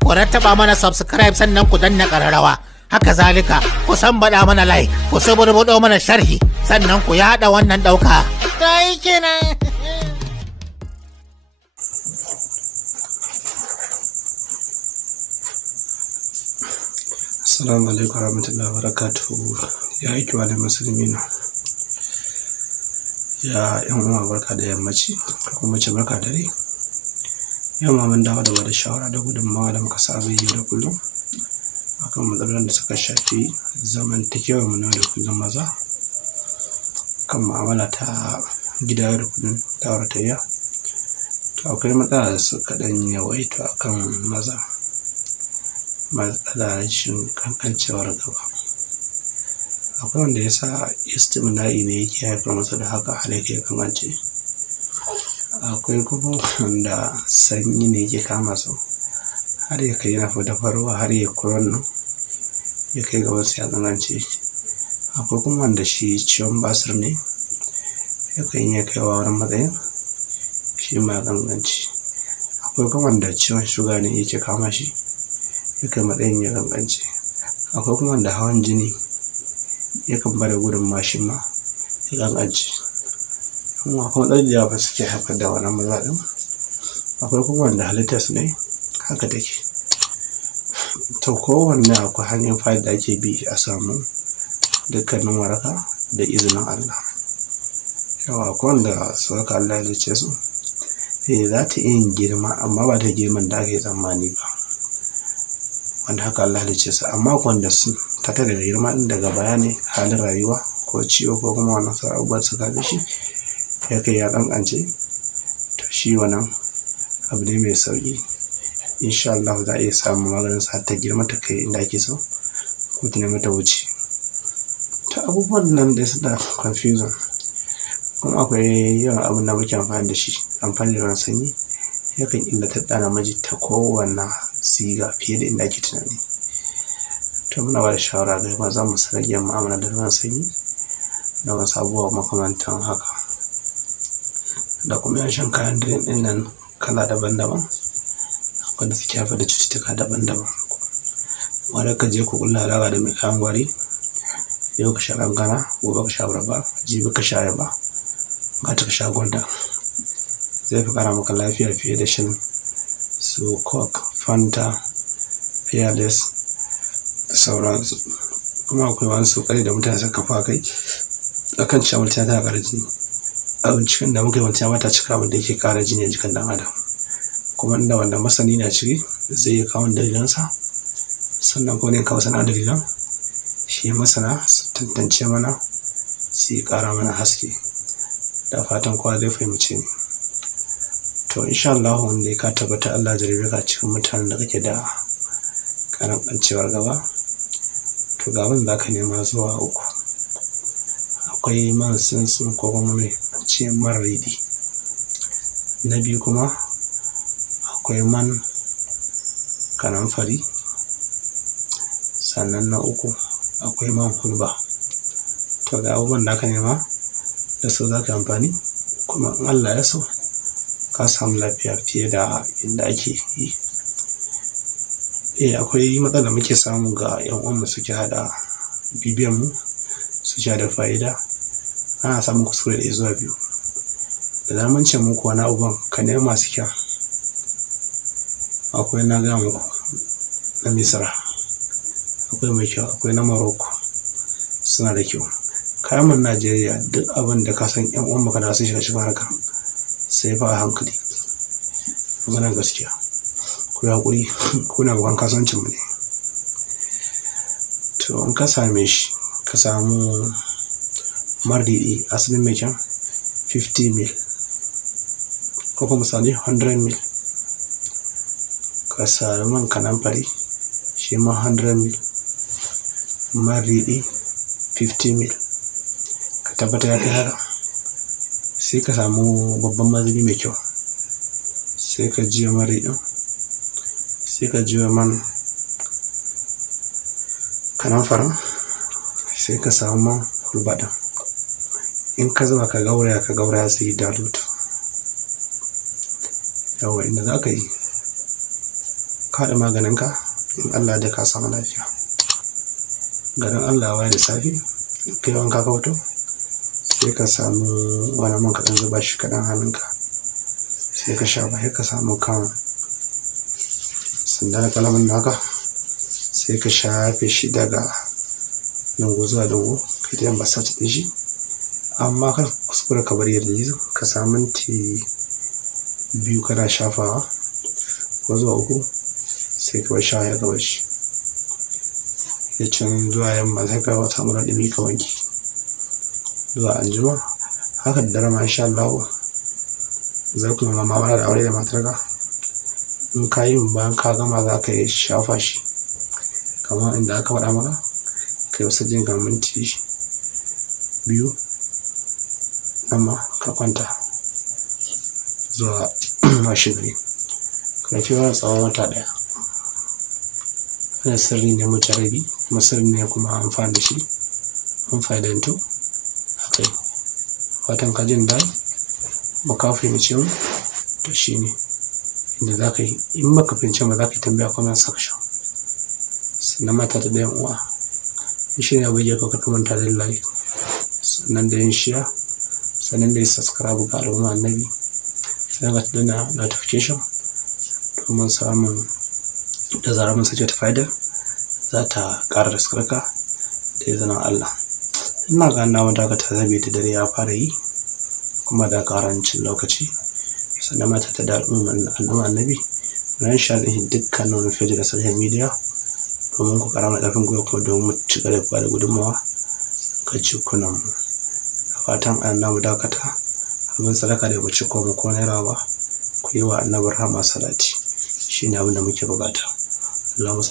Ku rattaba mana subscribe sannan ku danna ƙararrawa. Haka zalika ku bada mana like, ku suburbudo mana sharhi sannan ku yada wannan dauka. Dai kenan. Assalamu alaikum warahmatullahi wabarakatuh. Ya yi kiwa da musulmi na. Ya yan uwa barka da yammaci, kuma ce barka da dare. Yau ma mun dawo da wata shawara da gudunmawa da muka saba yi da kullum akan matsalolin da suka shafi zamantakewar mu na da kullum maza, kan mu'amala ta gida da kullum ta auratayya. To akwai matsala da suka dan yawaita akan maza, matsala rashin kankancewar gaba. Akwai wanda ya sa istimna'i ne yake haifar masa da haka har yake kankance. Akwai kuma wanda sanyi ne yake kama su har ya kai yana fita farwa har ya nan ya kai gaban su ya kankance. Akwai kuma wanda shi ciwon basir ne ya kan iya kaiwa wani matsayin shi ma kankance. Akwai kuma wanda ciwon shuga ne yake kama shi ya kai matsayin ya kankance. Akwai kuma wanda hawan jini yakan bada gudunmawa shi ma ya kankance. Kuma akwai matsalar da yawa suke haifar da wannan maza ɗin. Akwai kuma wanda halittarsu ne haka take. To kowanne akwai hanyar fa'ida da ake bi a samu dukkanin waraka da izinin Allah. Yawa akwai wanda su haka Allah ya halicce su, za ta iya yin girma amma ba ta girman da ake tsammani ba, wanda haka Allah ya halicce su. Amma wanda su ta da girma ɗin daga baya ne halin rayuwa ko ciwo ko kuma wannan abubuwan su kafe shi ya kai ya kankance. To shi wannan abu ne mai sauki, insha Allah za a iya samun maganin sa ta girma ta kai inda ake so ko ta nemi ta wuce. Ta abubuwan nan da su da confusion. Kuma akwai yawan abin da muke amfani da shi, amfani da ruwan sanyi yakan illata ɗa namiji ta kowanne siga fiye da inda ake tunani. To muna ba da shawara ga maza mu rage mu'amala da ruwan sanyi da wasu abubuwa makamantan haka, da kuma yan shan kayan drink ɗin nan kala daban-daban wanda suke haifar da cututtuka daban-daban. Wanda ka je ku kulla alaƙa da mai kayan gwari, yau ka sha kankana, gobe ka sha abarba, jibi ka sha ayaba, gata ka sha gwanda. Zai fi ƙara maka lafiya fiye da shan su coke, fanta, fearless da sauransu. Kuma akwai wasu ƙari da mutane suka kafa kai akan cewa mutum tana ƙara jini. A binciken da muka yi mutum ba ta cika abin da yake ƙara jini a jikin ɗan adam. Kuma inda wanda masani na ciki zai iya kawo dalilansa, sannan kuma ne kawo sana dalilan shi masana su tantance mana su yi ƙara mana haske. Da fatan kowa zai fahimce ni. To insha Allah wanda ka tabbata Allah jarabe ka cikin mutanen da kake da karankancewar gaba, to ga abin da ka nema zuwa uku. Akwai man sunsun ko kuma mai ce man riɗi. Na biyu kuma akwai man kanamfari. Sannan na uku akwai man hulba. To ga abubuwan da ka nema da su za ka amfani, kuma in Allah ya so ka samu lafiya fiye da inda ake yi. Akwai matsala da muke samu ga 'yan uwanmu suke hada bibiyan mu su sha da fa'ida. Ana samun kuskure da zuwa biyu. Da zaman ce muku wani abubuwan ka nemi masu kyau. Akwai na gaya muku na Misra, akwai mai kyau, akwai na Morocco, suna da kyau. Kayan mu Najeriya duk abin da ka san 'yan uwan mu kana sun shiga cikin harkar sai fa a hankali. Maganar gaskiya, ku yi haƙuri, kuna bukan kasuwancin mu ne. To in ka same shi, ka samu mardiɗi asalin mai kyan 50 ml ko kuma misali 100 ml. Ka sami man kanamfari shi ma 100 ml, mardiɗi 50 ml. Ka tabbata ya kai haka. Sai ka samu babban mazubi mai kyau, sai ka juya mardiɗin, sai ka juya man kanamfarin, sai ka samu man hulba ɗin. In ka zuba ka gauraya sai yi dalutu. Yawa inda za ka yi ka haɗa maganinka in Allah da ka samu lafiya. Garin Allah waye da safe kai wanka ka fito sai ka samu wani man kaɗan zuba shi kaɗan hannunka sai ka sha sai ka samu kan sanda na kalamin naka sai ka shafe shi daga lungu zuwa lungu kai ta yamba sa ɗin shi, amma kar kuskure ka bari yadda yi ka samu minti 2 kana shafawa ko zuwa 3 sai ka bar shawa ya gaba shi ya can zuwa yamma sai ka samu na ɗumi ka wanki zuwa anjima. Haka da dare ma insha Allah za ku ma mana da aure da matarka in ka yi bayan ka gama za ka yi shafa shi kamar inda aka faɗa maka kai wasu jin ga minti 2 nan ma ka kwanta zuwa washe gari ka fi wani tsawon wata ɗaya. Wani sirri ne mutarabi kuma sirri ne kuma amfani da shi an fa'idantu a kai. Fatan ka jin daɗi ba ka fahimci mu to shi ne inda za ka yi in baka fahimci ba za ka yi tambaya kuma section sannan mata ta da yan uwa in shi ne abu ya ka manta da like sannan da yin share sannan da yin subscribe ga al'umma annabi sannan ka tuna notification domin samun da zarar mun sace ta fa'ida za ta ƙara da sarka da izinin Allah. Ina ga nawa da ta zabe da dare ya fara yi kuma da ƙarancin lokaci sannan mata ta da al'umma annabi ran shaɗin dukkanin wani feji da social media domin ku ƙara mana ƙarfin gwiwa kuma domin mu ci gaba da gudunmawa ga jikunan mu. Da fatan annabi dakata abin sadaka da mu ci ko mu ko naira ba ku yi wa annabi rahama salati shine abin da muke bukata. Allahumma